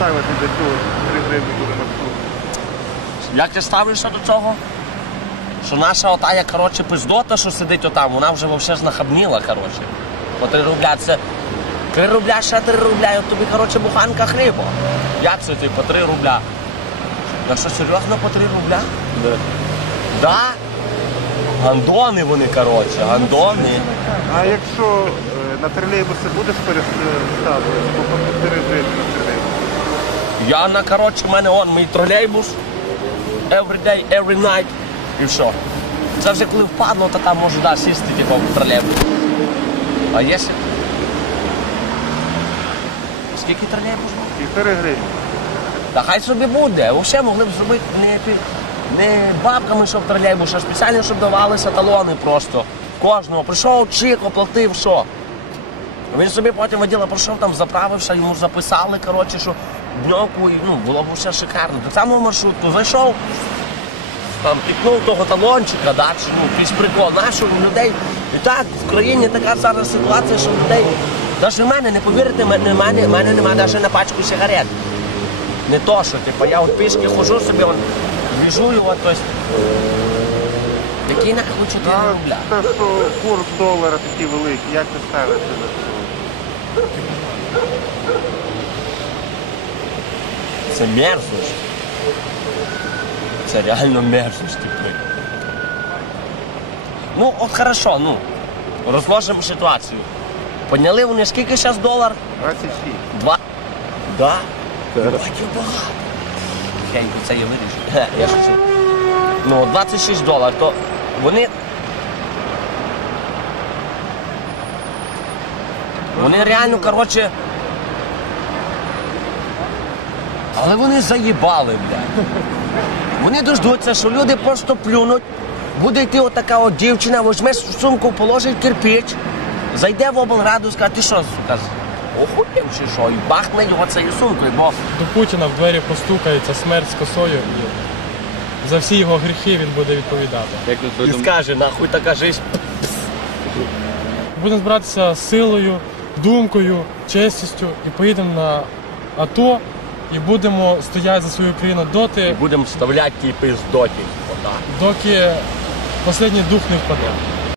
Ставити до цього 3 маршрут. Як ти ставишся до цього? Що наша отая, коротше, пиздота, що сидить отам, вона вже взагалі знахабніла, коротше. По три рубля це. 3 рубля, ще три рубля, от тобі, коротше, буханка хліба. Як це ти по 3 рубля? Та що серйозно по 3 рубля? Да. Да? Гандони вони, коротше, гандони. А якщо е, на тролейбуси будеш переставити, по 4 гривні я на коротше, в мене он мій тролейбус. Every day, every night. І все. Це вже коли впадло, то там можу да, сісти типу, в тролейбус. А є Скільки тролейбус був? Півтори гривні. Та хай собі буде. Усе могли б зробити не не бабками, щоб тролейбус, а спеціально, щоб давалися талони просто. Кожного. Прийшов чик, оплатив, що. Він собі потім воділа пройшов, там заправився, йому записали, коротше, що дньоку, і ну, було б ще шикарно. Так само маршрутку вийшов, там, пікнув того талончика, да, чи, ну, якийсь прикол. Наші людей. І так, в країні така зараз ситуація, що людей. Навіть в мене, не повірите, в мене, мене, мене немає навіть на пачку сигарет. Не то, що типу, я от пішки хожу собі, он, біжую, от, ось. Який нахуй 4 А рубля. Те, що курс долара такий великий, як ти ставишся на це? це мерзость. Це реально мерзость, типу. Ну, от хорошо, ну. Розложимо ситуацію. Подняли вони скільки зараз долар? 26. Два. Да? Батьків багато. Хенько, це є вирішу. Я шучу. Ну, 26 доларів, то вони. Вони реально, коротше, але вони заїбали, блядь. Вони дождуться, що люди просто плюнуть. Буде йти отака от дівчина, візьме сумку, положить кирпіч, зайде в облраду, скаже, ти що, сука, охотів чи що? І бахне його цією сумкою, бо До Путіна в двері постукається смерть з косою і за всі його гріхи він буде відповідати. Як і дум- скаже, нахуй така жизнь. Будемо збиратися силою, думкою, честістю і поїдемо на АТО і будемо стояти за свою країну доти, будемо вставляти ті пиздоті. Доки останній дух не впаде.